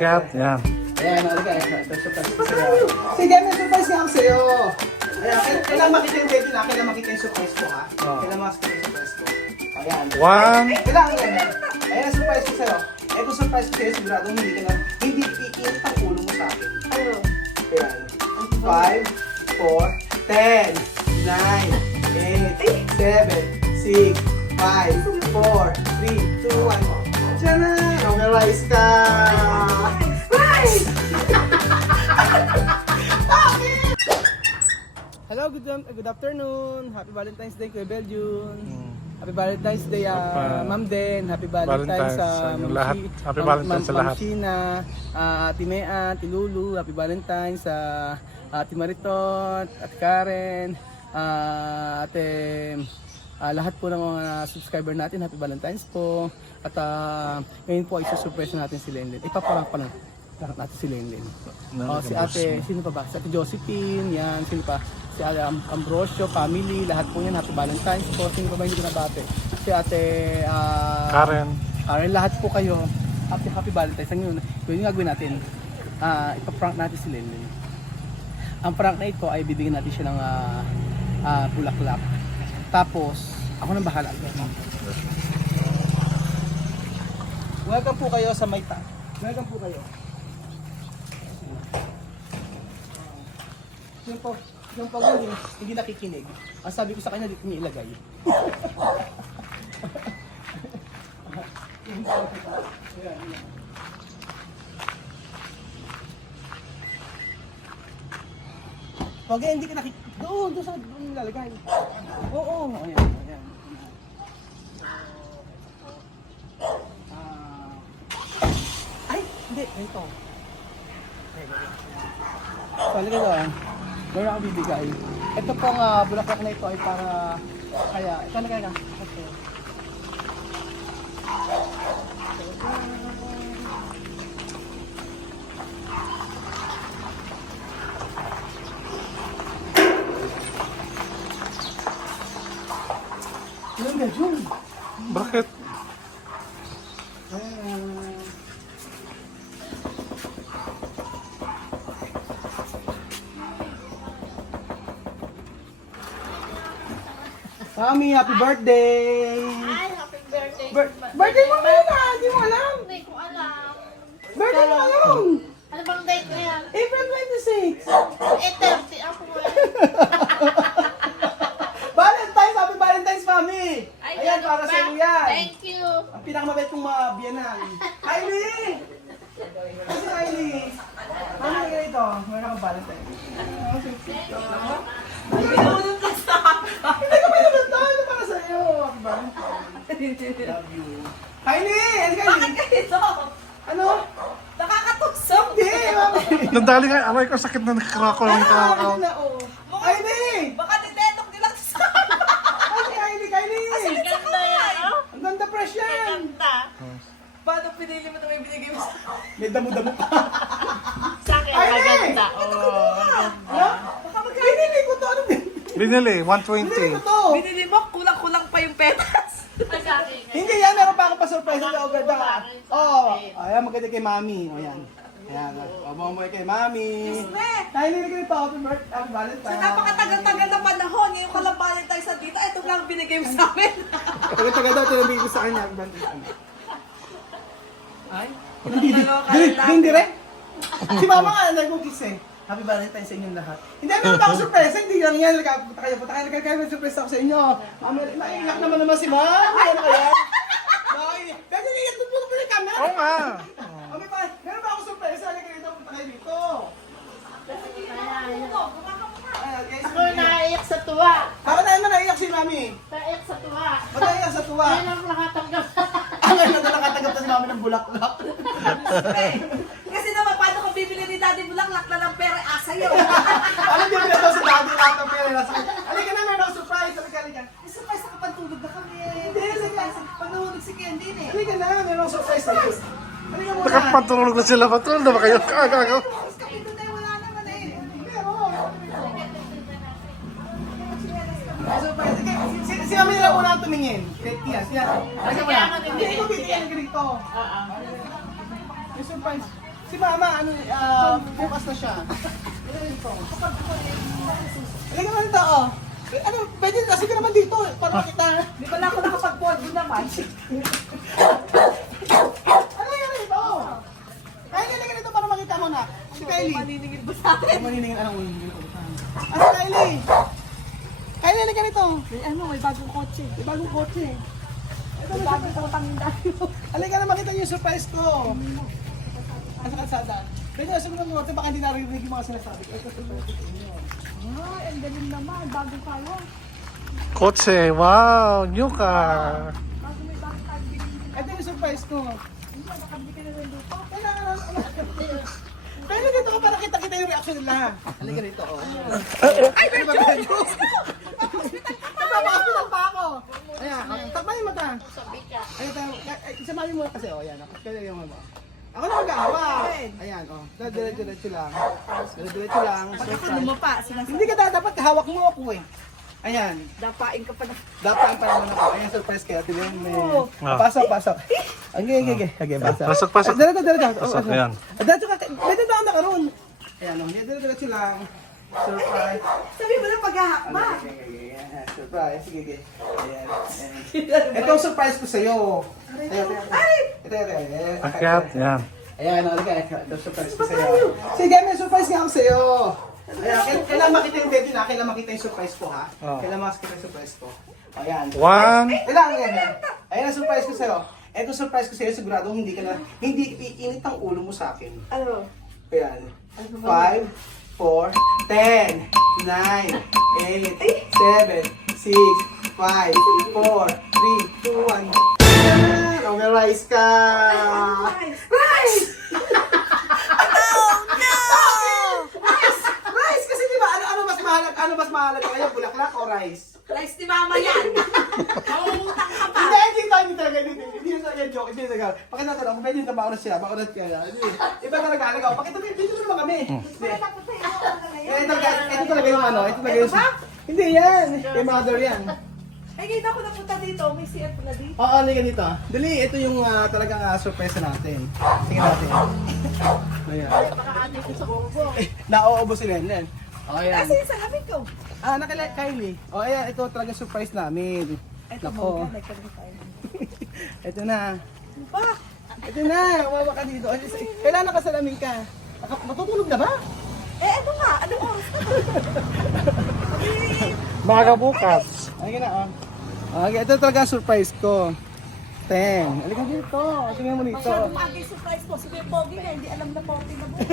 Cat, yan. Ayan, halika. Sige, may surprise nga ako sa'yo. Ayan, kailangan makita yung ready na. Kailangan makita yung surprise ko, ha? Kailangan makita yung surprise ko. Ayan. Kailangan yan. Ayan ang surprise ko sa'yo. Ito surprise ko sa'yo, sigurado hindi ka na, hindi iinit ang ulo mo sa akin. Ano? Ayan. 5, 4, 10, 9, 8, 7, 6, 5, 4, 3, 2, 1. Diyan na! Memorize ka! Hello, good afternoon. Happy Valentine's Day, Kuya Beljun. Happy Valentine's Day, Ma'am Den. Happy Valentine's sa yung lahat. Happy Valentine's sa lahat. Ma'am Sheena, Ate Mea, Ate Lulu. Happy Valentine's sa Ate Maritot, Ate Karen, Ate lahat po ng mga subscriber natin. Happy Valentine's po. At ngayon po ay susurprise natin si Lenlen. Ipaparang pa lang natin si Lenlen. Si Ate, sino pa ba? Si Ate Josephine, yan, sino pa? Si Ate Ambrosio, family, lahat po yan. Happy Valentine's po. Sino pa ba hindi ko nabate? Si Ate Karen. Karen, lahat po kayo. Happy Valentine's. Ang yun yung gagawin natin. Ipaprank natin si Lenlen. Ang prank na ito ay bibigyan natin siya ng bulaklak. Tapos, ako nang bahala. Welcome po kayo sa Mayta. Welcome po kayo. Yung pag hindi nakikinig, ang sabi ko sa kanya, dito niya ilagay. Pag hindi ka nakikinig, doon sa nilalagay. Oo, ayan. Ay, hindi, ito. So, halika doon. Meron ako bibigay. Ito pong bulaklak na ito ay para, kaya, ito na kaya. Okay. Ilan ba yun? Bakit? Mami, happy birthday! Ay, happy birthday. Birthday mo ngayon na! Hindi mo alam! Hindi ko alam. Birthday mo ngayon! Ano bang date na yan? April 26! 8:30 ako ngayon. Valentine's! Happy Valentine's, Mami! Ay, Ayan, ganun para ba? sa iyo yan! Thank you. Ang pinakamabait kong mga biyanan. Kylie! Kasi Kylie! Mami, kaya ito. Meron akong Valentine's. Hindi ka pinunod na! Ito para sa iyo! Happy Valentine's! Love you! Kylie! Ano Kylie? Bakit ganito? Ano? Nakakatusok. Hindi, Mami! Nandali nga, aray ko sakit na nakakrakol ang kakakaw. na, oh. Kylie! Baka tinetok nila sa Kylie! Ang ganda yan, no? Ang ganda fresh yan! Ganda. Paano pinili mo na may binigay mo sa May damo-damo pa. Sa akin? Ay, Maganda. Ano? Baka magkano? Binili ko to. Ano bin? Binili, Binili ko 120. to. Binili mo, kulang-kulang pa yung petas. Ay, sa akin. Hindi yan. Meron pa akong pa-surprise na ganda. Oh, ayan maganda kay Mami. O yan. Ayan. Mamuhay kay Mami. Kylie, nagkali pa happy birthday. Happy Valentine's. Sa napakatagal-tagal na panahon, ngayon ko lang balik tayo sa dito, ito lang binigay mo sa amin. Tagal-tagal daw. Tinabigay ko sa akin. Happy Valentine's. Ay, Hindi rin. Si Mama nga nag-cookies eh. Happy Valentine's sa inyong lahat. Hindi, meron pa ako surprise. Hindi lang yan. Punta kayo. May surprise ako sa inyo. Naiiyak naman si Ma'am. Ano kaya? Naiiyak. Kasi naiiyak doon po yung camera. Oo nga. Meron pa ako surprise. Halika rito. Punta kayo dito. Guys, ako naiyak sa tuwa. Bakit naman naiiyak si Mami? Naiyak sa tuwa. Ba't naiiyak sa tuwa? Yan ang nakatanggap. Ang ganda na nakatanggap na si Mami ng bulaklak. Kasi naman, paano kung bibili ni Daddy Bulaklak na ng pera, asayo. Alam niyo pala daw si Daddy lahat ng pera nasa kanya. Halika na, meron ako surprise. Halika. Surprise, nakapantulog na kami. Hindi, halika. Pag nahulog si Candy eh. Halika na, meron akong surprise sa iyo. Halika muna. Nakapatulog na sila. Patulog na ba kayo? Kagaw. Tapos kapito tayo, wala naman eh. Meron. Surprise. Si Mami na lang una ang tumingin. Yan, yan. Halika muna. Hindi ko bibigyan ka rito. May surprise. Si Mama, bukas na siya. Halika naman dito, oh. Ano, pwede kasi ka naman dito, para makita. Di ba na ako nakapag-pondo naman? Ano yan dito? Ay, halika dito para makita mo na. Si Kylie. Maniningil ba sa akin? Ay, maniningin, anong maniningin ko? Ah, si Kylie. Kylie, halika dito. May ano, may bagong kotse. May bagong kotse. May bagong utang tayo. Halika na makita niyo yung surprise ko. Sa kalsada. Pwede na sabihin mo, baka hindi narinig yung mga sinasabi ko. Ito surprise ko sa inyo. Ay, ang galing naman. Bagong kaya. Kotse, wow, new car. Bago may bagong kaya binili. Ito yung surprise ko. Hindi, nakabili ka na rin dito. Pwede dito ka para kita-kita yung reaction nila. Halika dito, oh. Ay, medyo! Napapakapitan pa ako. Ayan, takpan yung mata. Isamahin mo kasi, oh, ayan. Kaya yung mo. Ako na mag-aawa. Ayan, oh. Diretso lang. Diretso lang. Ano mo pa? Sinasabi. Hindi ka dapat kahawak mo ako eh. Ayan. Dapain ka pa na. Dapat pa naman ako. Ayan, surprise kayo. Tignan mo. Pasok. Okay, pasok. Pasok. Diretso. Pasok, ayan. Diretso ka. Medyo na ka ron. Ayan, diretso lang. Surprise. Sabi mo na paghahakbang. Ayan, surprise. Sige. Ayan. Ito ang surprise ko sa'yo. Ito. Akyat, yan. Ayan, ito surprise ko sa'yo. Sige, may surprise nga ako sa'yo. Ayan, kailangan makita yung daddy na. Kailangan makita yung surprise ko, ha? Oh. Kailangan makita yung surprise ko. Ayan. One. Kailangan yan. Ayan ang surprise ko sa'yo. Ito surprise ko sa'yo, sigurado hindi iinit ang ulo mo sa akin. Ano? Ayan. 5, 4, 10, 9, 8, 7, 6, 5, 4, 3, 2, 1. Okay, rice ka! Rice! Rice! Kasi diba, ano mas mahalaga kayo? Bulaklak o rice? Rice ni Mama yan. Mangungutang ka pa. Hindi talaga joke. Hindi talaga. Pakita natin ako, pwede yung maunat siya, maunat ka na. Iba talaga, alaga. Pakita mo naman kami. Ito talaga yung ano, ito talaga yung... Hindi yan, kay mother yan. Ay, ngayon ako napunta dito. May CF na dito. Oo, halika dito. Dali, ito yung talagang surprise natin. Tingnan natin. Ayan. Pakakaanay ko sa bobo. Nauubos si Len. O, ayan. Kasi yung salamin ko. Nakala Kylie. O, ayan, ito talaga surprise namin. Ito Nako. mo, nagkaroon tayo. Ito na. Pa! Ito na, umawa ka dito. Kailangan nakasalamin ka. Matutulog na ba? Ano nga? Anong oras na? Maga bukas. Halika na, Okay, ito talaga ang surprise ko. 10. Halika dito. Tingnan mo dito. Masyadong magay surprise ko. Sabi pogi na, hindi alam na pogi na bukas.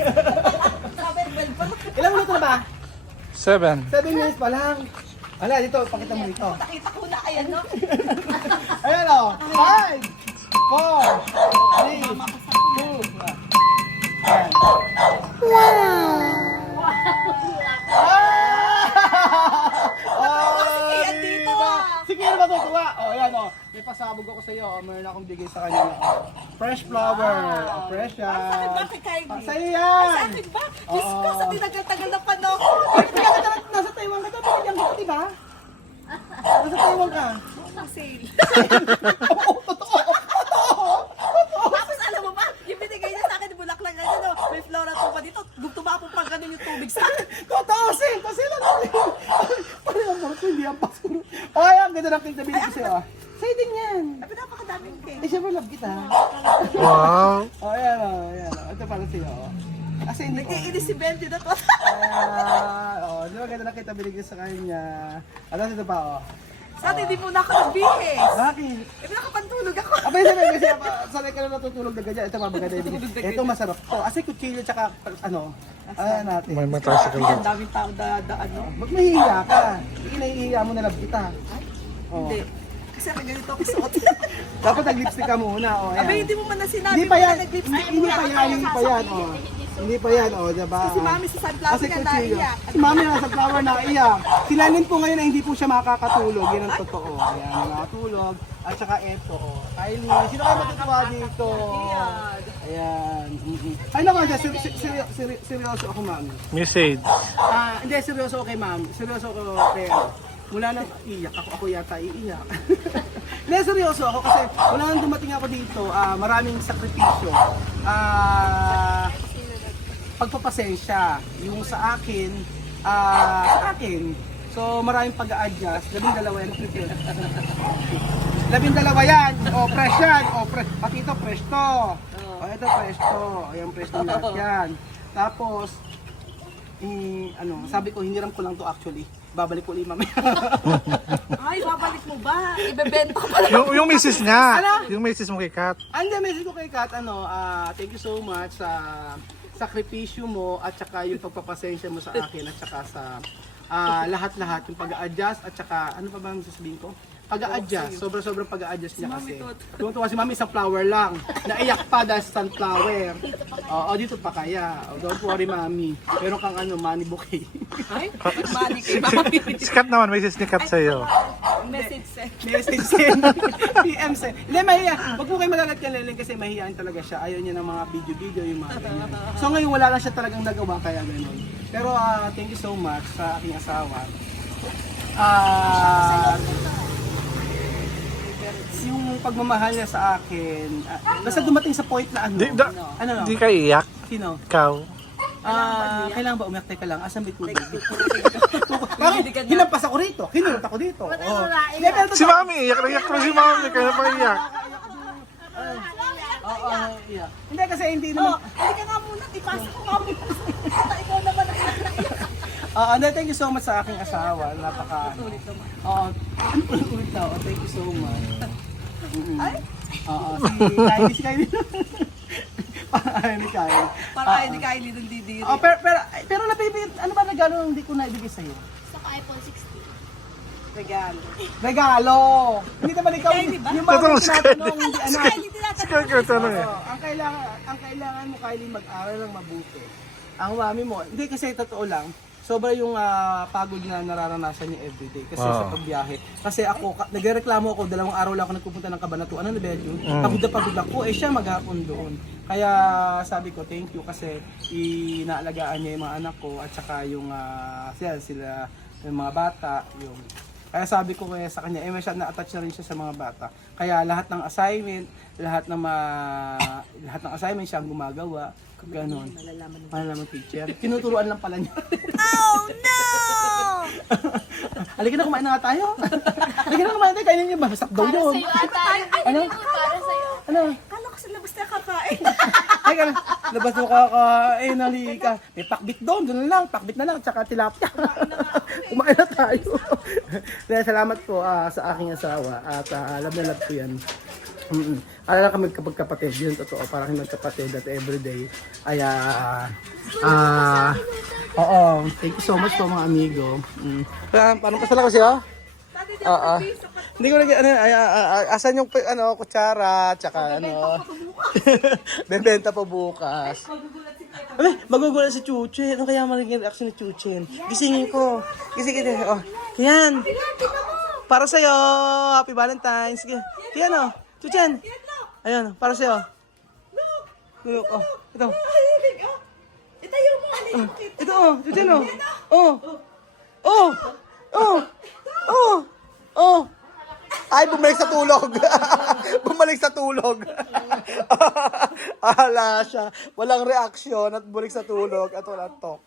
Sabi, well pa lang. Ilang minuto na ba? 7. 7 minutes pa lang. Hala, dito, pakita mo dito. Nakita ko na kaya, no? Ayan o. 5, 4, 3, 2, 1. Ayan. Kaya dito, Sige, ano ba ito? Tuwa. Ayan o. May pasabog ako sa iyo. Meron akong bigay sa kanya. Fresh flower. Fresh Sa akin yan. ba kay Kylie? Sa'yo Ay, yan. sa akin ba? Diyos ko, sa tinagal-tagal na panahon. Nasa Taiwan ka to. Pinagyan ko, diba? Nasa Taiwan ka. Ang sale. Oo, totoo. Tapos alam mo ba, yung binigay niya sa akin, bulaklak na yun, oh. May flora to pa dito. Tumapong pa ganun yung tubig sa akin. Totoo, sin. Kasi lang ako. Parang ang hindi ang pasuro. Ay, ang ganda ng cake na binigay sa'yo. Sa'yo din yan. Sabi, napakadaming cake. Eh, syempre love kita. Wow. Ayan o, ayan o. Ito para sa'yo. Kasi hindi ko. Nag-iinis si Benji na to. Di ba ganda na kita binigay sa kanya. Ano ito pa o? Sa atin, hindi muna ako nagbihis. Bakit? Eh, nakapantulog ako. Abay, kasi sanay ka na natutulog na ganyan. Ito maganda ibigay. Ito masarap to. Kasi kutsilyo tsaka ano. Ayan natin. May motorcycle Ang dito. daming tao ano. Ba't mahihiya ka? Hindi nahihiya mo na love kita. Oo. Hindi. Kasi ako ganito ako suot. Dapat nag-lipstick ka muna. O, ayan. Abay, hindi mo man na sinabi. Hindi pa mo na yan. nag-lipstick Hindi muna. pa yan. Hindi pa yan. O. Hindi pa yan. O, diba? Si Mami sa sunflower Kasi nga kutsilyo. naiyak. Si Mami nasa flower na iyak. Si Lanin po ngayon ay hindi po siya makakatulog. Yan ang totoo. Ayan, nakatulog. At saka eto. O. Kylie, sino kayo matutuwa dito? Ayan. Ay naman, seryoso ako, Mami. Message. Hindi, seryoso ako kay Ma'am. Seryoso ako kay mula nang iiyak ako yata iiyak. Hindi, seryoso ako kasi mula nang dumating ako dito, maraming sakripisyo. pagpapasensya. Yung sa akin, So, maraming pag-a-adjust. 12 yan. 12 yan. O, fresh yan. O, fresh. Pati ito, fresh to. O, ito, fresh to. Ayan, fresh to lahat yan. Tapos, sabi ko, hiniram ko lang to actually. Babalik ko ulit mamaya. Ay, babalik mo ba? Ibebenta ko pala. Yung misis niya. Ano? Yung misis mo kay Kat. Ande, message ko kay Kat, thank you so much sa sakripisyo mo at saka yung pagpapasensya mo sa akin at saka sa lahat-lahat, yung pag-a-adjust at saka, ano pa ba ang sasabihin ko? Pag-a-adjust, sobrang pag-a-adjust niya kasi. Tuwa si Mami, isang flower lang. Naiyak pa dahil sa sunflower. Oo, dito pa kaya. Don't worry, Mami. Meron kang money bouquet. Ay, money kay Mami. Si Kat naman, misis ni Kat sa'yo. Message send. Message send. PM send. Hindi, mahiya. Huwag po kayo magagat kay Leleng kasi mahiyaan talaga siya. Ayaw niya ng mga video-video, yung mga ganyan. So ngayon wala lang siya talagang nagawa kaya gano'n. Pero thank you so much sa aking asawa. Yung pagmamahal niya sa akin, basta dumating sa point na Di ka iyak. Sino? Ikaw. Kailangan ba umiyak? Teka lang, asan may tubig? Parang hinampas ako rito, hinulot ako dito. Si Mami, iyak na iyak na si Mami. Kaya pa iyak. Yeah. Hindi kasi hindi naman. Halika nga muna, ipasok ko nga muna. Ikaw naman ang Hindi, thank you so much sa aking asawa. Napaka... Ulit naman. Ulit daw. Thank you so much. Ay? Si Kylie. Parang ni Kylie. Para ay hindi Kylie nung didiri. Pero napipit, ano ba regalo hindi ko naibigay sa'yo? Saka iPhone 16. Regalo! Hindi naman ikaw, Kylie ba? yung mga Tatanong si tinatanong, hindi ano. Kylie tinatanong. Si Kat ano eh. Ang kailangan mo, Kylie, mag-aral ng mabuti. Ang mami mo, hindi kasi totoo lang, sobra yung pagod na nararanasan niya everyday kasi sa pagbiyahe. Kasi ako, nagreklamo ako, 2 araw lang ako nagpupunta ng Cabanatuan ng Belgium. Pagod ako, siya maghapon doon. Kaya sabi ko, thank you kasi inaalagaan niya yung mga anak ko at saka yung sila yung mga bata, yung kaya sabi ko kaya sa kanya, na-attach na rin siya sa mga bata. Kaya lahat ng assignment, lahat ng assignment siya ang gumagawa. Ganon. Malalaman teacher. Tinuturuan lang pala niya. Oh no! Halika na, kumain na nga tayo. Halika na, kumain na tayo. Kainin niyo ba? Masak daw Para yun. sa'yo ata. Ano? Para sa'yo. Ano? Kala ko sa labas na kakain. Ay, ka labas mo kakain, halika. May pakbit doon lang. Pakbit na lang, tsaka tilapia. Kumain na tayo. Kaya salamat po sa aking asawa at alam na love ko yan. Alala kami kapag kapatid, yun totoo, parang magkapatid at everyday. Ay, thank you so much po mga amigo. Paano pasala ko siya? Hindi ko asan yung kutsara, tsaka bebenta pa bukas. Magugulat si Chuchen. Ano kaya magiging reaction ni Chuchen? Gisingin ko. Gisingin ko. Yan. Para sa'yo. Happy Valentine's. Yan Chuchen. Ayan, para sa'yo. Look. Ito. Itayo mo. Ito Chuchen Ay, bumalik sa tulog. Bumalik sa tulog. Ala siya. Walang reaksyon at bumalik sa tulog at walang talk.